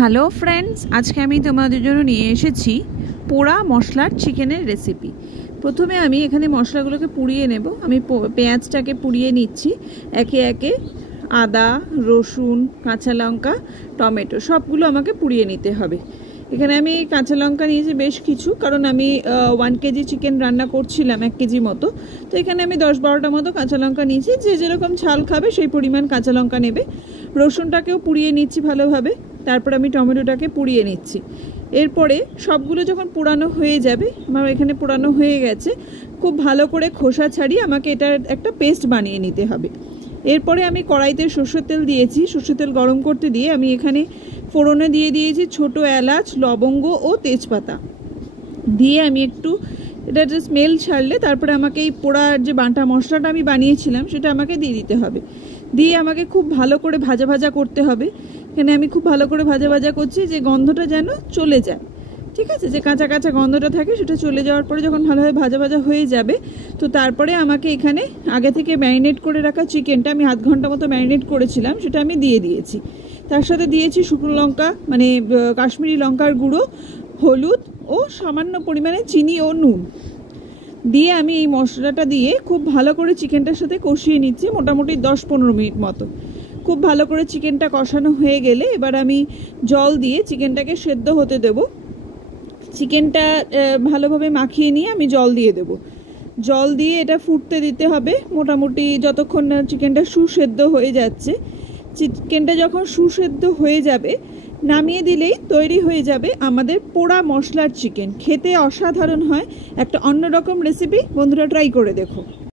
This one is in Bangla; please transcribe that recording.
হ্যালো ফ্রেন্ডস, আজকে আমি তোমাদের জন্য নিয়ে এসেছি পোড়া মশলার চিকেনের রেসিপি। প্রথমে আমি এখানে মশলাগুলোকে পুড়িয়ে নেব। আমি পেঁয়াজটাকে পুড়িয়ে নিচ্ছি একে একে। আদা, রসুন, কাঁচা লঙ্কা, টমেটো সবগুলো আমাকে পুড়িয়ে নিতে হবে। এখানে আমি কাঁচা লঙ্কা নিয়েছি বেশ কিছু, কারণ আমি 1 কেজি চিকেন রান্না করছিলাম 1 কেজি মতো। তো এখানে আমি 10-12টা মতো কাঁচা লঙ্কা নিয়েছি। যে যেরকম ঝাল খাবে সেই পরিমাণ কাঁচা লঙ্কা নেবে। রসুনটাকেও পুড়িয়ে নিচ্ছি ভালোভাবে। তারপর আমি টমেটোটাকে পুড়িয়ে নিচ্ছি। এরপরে সবগুলো যখন পোড়ানো হয়ে যাবে, আমার এখানে পোড়ানো হয়ে গেছে, খুব ভালো করে খোসা ছাড়িয়ে আমাকে এটার একটা পেস্ট বানিয়ে নিতে হবে। এরপরে আমি কড়াইতে সর্ষের তেল দিয়েছি। সর্ষের তেল গরম করতে দিয়ে আমি এখানে ফোড়নে দিয়ে দিয়েছি ছোটো এলাচ, লবঙ্গ ও তেজপাতা দিয়ে আমি একটু এটা যে স্মেল ছাড়লে তারপরে আমাকে এই পোড়ার যে বাটা মশলাটা আমি বানিয়েছিলাম সেটা আমাকে দিয়ে দিতে হবে। দিয়ে আমাকে খুব ভালো করে ভাজা ভাজা করতে হবে। এখানে আমি খুব ভালো করে ভাজা ভাজা করছি, যে গন্ধটা যেন চলে যায়, ঠিক আছে, যে কাঁচা কাঁচা গন্ধটা থাকে সেটা চলে যাওয়ার পরে যখন ভালোভাবে ভাজা ভাজা হয়ে যাবে, তো তারপরে আমাকে এখানে আগে থেকে ম্যারিনেট করে রাখা চিকেনটা, আমি আধ ঘন্টা মতো ম্যারিনেট করেছিলাম, সেটা আমি দিয়ে দিয়েছি। তার সাথে দিয়েছি শুকনো লঙ্কা, মানে কাশ্মীরি লঙ্কার গুঁড়ো, হলুদ ও সামান্য পরিমাণে চিনি ও নুন দিয়ে আমি এই মশলাটা দিয়ে খুব ভালো করে চিকেনটার সাথে কষিয়ে নিচ্ছি মোটামুটি 10-15 মিনিট মতো। খুব ভালো করে চিকেনটা কষানো হয়ে গেলে এবার আমি জল দিয়ে চিকেনটাকে সেদ্ধ হতে দেব। চিকেনটা ভালোভাবে মাখিয়ে নিয়ে আমি জল দিয়ে দেব। জল দিয়ে এটা ফুটতে দিতে হবে মোটামুটি যতক্ষণ না চিকেনটা সুসেদ্ধ হয়ে যাচ্ছে। চিকেনটা যখন সুসেদ্ধ হয়ে যাবে, নামিয়ে দিলেই তৈরি হয়ে যাবে আমাদের পোড়া মশলার চিকেন। খেতে অসাধারণ হয়, একটা অন্যরকম রেসিপি। বন্ধুরা, ট্রাই করে দেখো।